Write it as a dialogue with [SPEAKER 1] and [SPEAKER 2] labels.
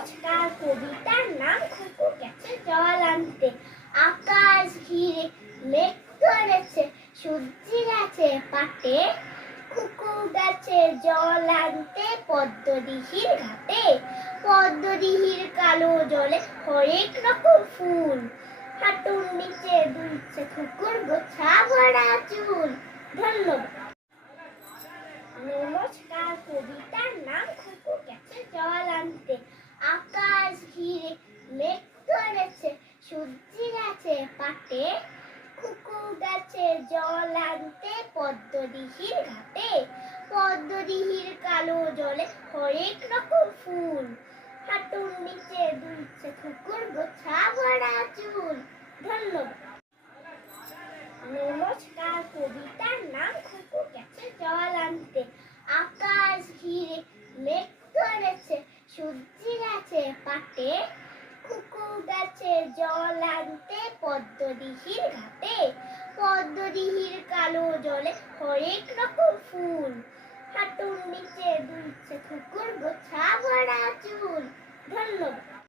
[SPEAKER 1] নমস্কার কবিতার নাম গেছে জল আনতে। আকাশ ঘিরে মেঘ ধরেছে পাটে গেছে জল আনতে পদ্মদিহির ঘাটে। পদ্মদিহির কালো জলে হরেক রকম ফুল। হাঁটুর নিচে দুলছে গোছা ভরা চুল। ধন্যবাদ। নমস্কার, কবিতার নাম খুকু গেছে জল আনতে আকাশ ঘিরে মেঘ ধরেছে গাছে পাটে খুকু গেছে জল আনতে পদ্মদিহির ঘাটে। পদ্মদিহির কালো জলে হরেক রকম ফুল। হাঁটুর নিচে দুলছে খুকুর গোছা ভরা চুল। ধন্যবাদ। নমস্কার, কবিতার নাম খুকু গেছে জল আনতে। আকাশ ঘিরে মেঘ ধরেছে সূর্যি গেছে পাটে গেছে জল আনতে পদ্মদিহির ঘাটে পদ্মদিহির কালো জলে হরেক রকম ফুল। হাঁটুর নিচে দুলছে খুকুর গোছা ভরা চুল। ধন্যবাদ।